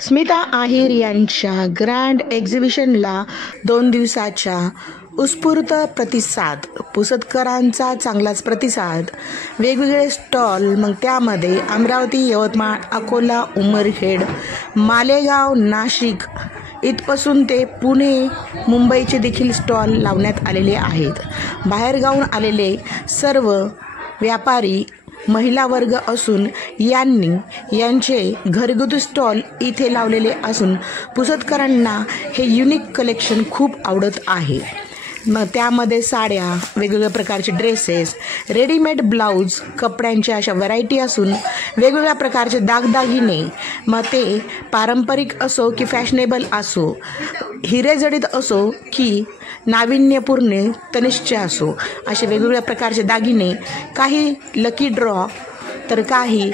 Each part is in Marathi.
स्मिता आहिर यांच्या ग्रँड एक्झिबिशनला 2 दिवसाच्या उत्स्फूर्त प्रतिसाद, पुसदकरांचा चांगलाच प्रतिसाद, वेगवेगळे स्टॉल, मग त्यामध्ये अमरावती, यवतमाळ, अकोला, उमरखेड, मालेगाव, नाशिक इथपासून ते पुणे, मुंबईचे देखील स्टॉल लावण्यात आलेले आहेत. बाहेरगावून आलेले सर्व व्यापारी महिला वर्ग असून यांचे घरगुती स्टॉल इथे लावलेले असून पुसदकरांना हे युनिक कलेक्शन खूप आवडत आहे. मग त्यामध्ये साड्या, वेगवेगळ्या प्रकारचे ड्रेसेस, रेडीमेड ब्लाऊज, कपड्यांच्या अशा व्हरायटी असून वेगवेगळ्या प्रकारचे दागदागिने, मग ते पारंपरिक असो की फॅशनेबल असो, हिरेजडित असो की नाविन्यपूर्ण तनिष्ठ असो, असे वेगवेगळ्या प्रकारचे दागिने, काही लकी ड्रॉ तर काही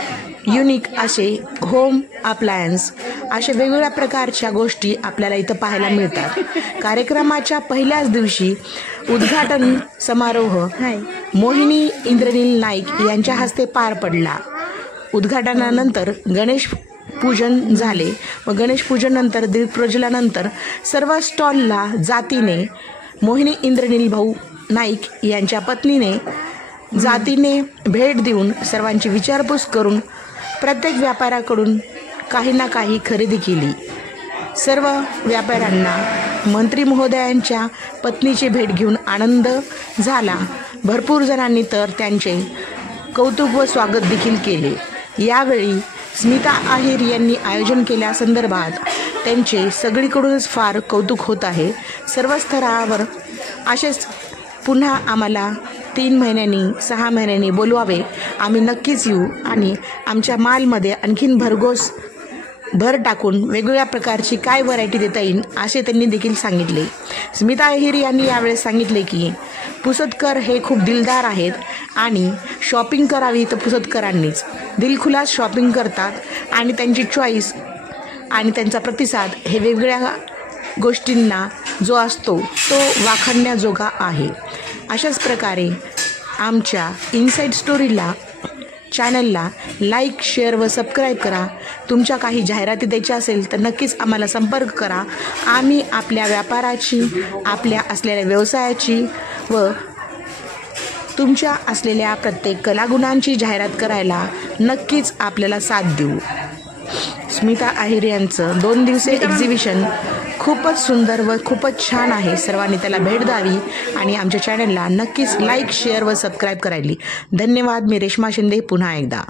युनिक असे होम अप्लायन्स, अशा वेगवेगळ्या प्रकारच्या गोष्टी आपल्याला इथं पाहायला मिळतात. कार्यक्रमाच्या पहिल्याच दिवशी उद्घाटन समारोह मोहिनी इंद्रनील नाईक यांच्या हस्ते पार पडला. उद्घाटनानंतर गणेश पूजन झाले व गणेश पूजनानंतर दीपप्रज्वलनानंतर सर्व स्टॉलला जातीने मोहिनी इंद्रनील भाऊ नाईक यांच्या पत्नीने जातीने भेट देऊन सर्वांची विचारपूस करून प्रत्येक व्यापाऱ्याकडून काही ना काही खरेदी केली. सर्व व्यापाऱ्यांना मंत्री महोदयांच्या पत्नीची भेट घेऊन आनंद झाला. भरपूर जणांनी तर त्यांचे कौतुक व स्वागत देखील केले. यावेळी स्मिता आहिर यांनी आयोजन केल्यासंदर्भात त्यांचे सगळीकडूनच फार कौतुक होत आहे. सर्व स्तरावर असेच पुन्हा आम्हाला 3 महिन्यांनी 6 महिन्यांनी बोलवावे, आम्ही नक्कीच येऊ आणि आमच्या मालमध्ये आणखीन भर टाकून वेगवेगळ्या प्रकारची काय व्हरायटी देता येईल असे त्यांनी देखील सांगितले. स्मिता आहिर यांनी यावेळेस सांगितले की पुसदकर हे खूप दिलदार आहेत आणि शॉपिंग करावी तर पुसदकरांनीच. दिलखुलास शॉपिंग करतात आणि त्यांची चॉईस आणि त्यांचा प्रतिसाद हे वेगवेगळ्या गोष्टींना जो असतो तो वाखाणण्याजोगा आहे. अशाच प्रकारे आमच्या इनसाईड स्टोरीला चॅनलला लाईक, शेअर व सबस्क्राईब करा. तुमच्या काही जाहिराती द्यायच्या असेल तर नक्कीच आम्हाला संपर्क करा. आम्ही आपल्या व्यापाराची, आपल्या असलेल्या व्यवसायाची व तुमच्या असलेल्या प्रत्येक कलागुणांची जाहिरात करायला नक्कीच आपल्याला साथ देऊ. स्मिता आहिर यांचं 2 दिवसीय एक्झिबिशन खूपच सुंदर व खूपच छान आहे. सर्वांनी त्याला भेट द्यावी आणि आमच्या चॅनलला नक्कीच लाईक, शेअर व सबस्क्राईब करायला. धन्यवाद. मी रेश्मा शिंदे पुन्हा एकदा.